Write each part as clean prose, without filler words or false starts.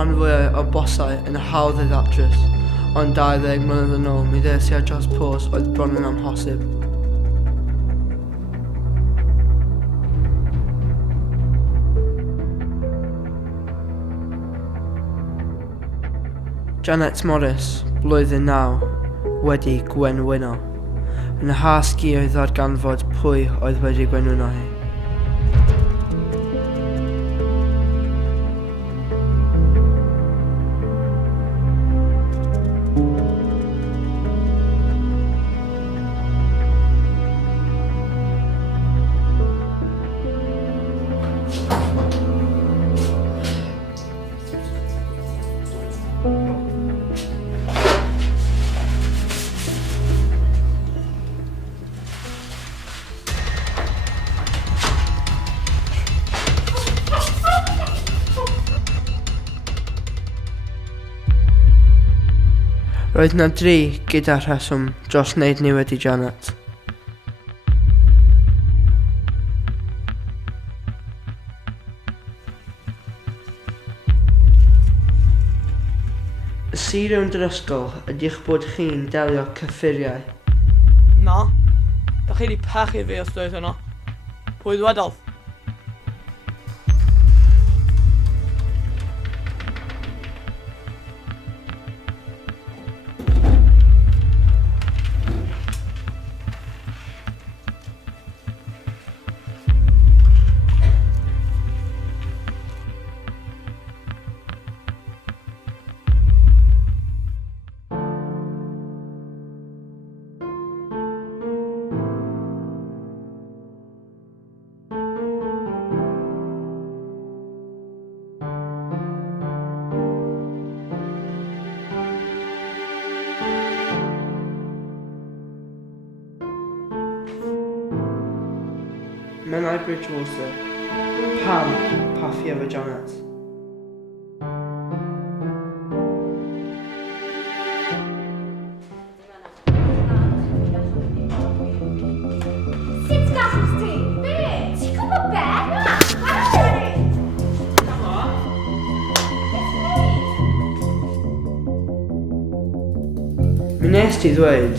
rhan fwyaf o bosau yn y hawdd ei ddatrys, ond 20 mlynedd yn ôl mi ddeisio dros pos oedd bron yn amhosib. Janet Morris, blwyddyn 9, wedi Gwenwyno. Yn y hasg i oedd ddarganfod pwy oedd wedi Gwenwyno hi. Roedd yna 3 gyda rheswm dros wneud niwed i Janet. Y sir rownd yr ysgol ydych bod chi'n delio cyffuriau. Na, da chi wedi pechu fi os dweud hynna. Pwy ddwedodd? Menai Bridgewater. Pam paffi efo Janet? Sut gallwch ti? Be? Ti'n gwybod be? Na! Mi nes ti ddweud.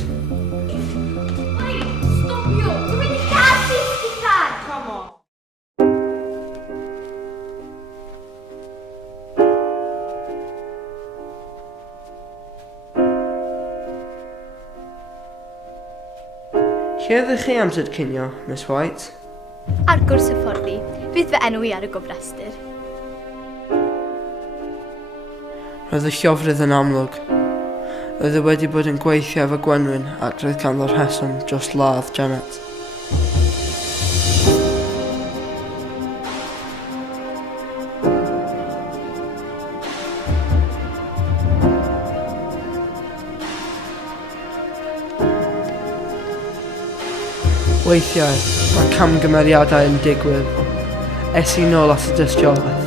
Lle ydych chi amser cinio, Miss White? Ar gwrs y fforddi, fydd fy enw i ar y gofrestr. Roedd y llofrudd yn amlwg. Roedd e wedi bod yn gweithio efo Gwenwyn ac roedd ganddo'r rheswm dros ladd Janet. Weithiau, mae camgymeriadau yn digwydd. Es i nôl at y dystiolaeth.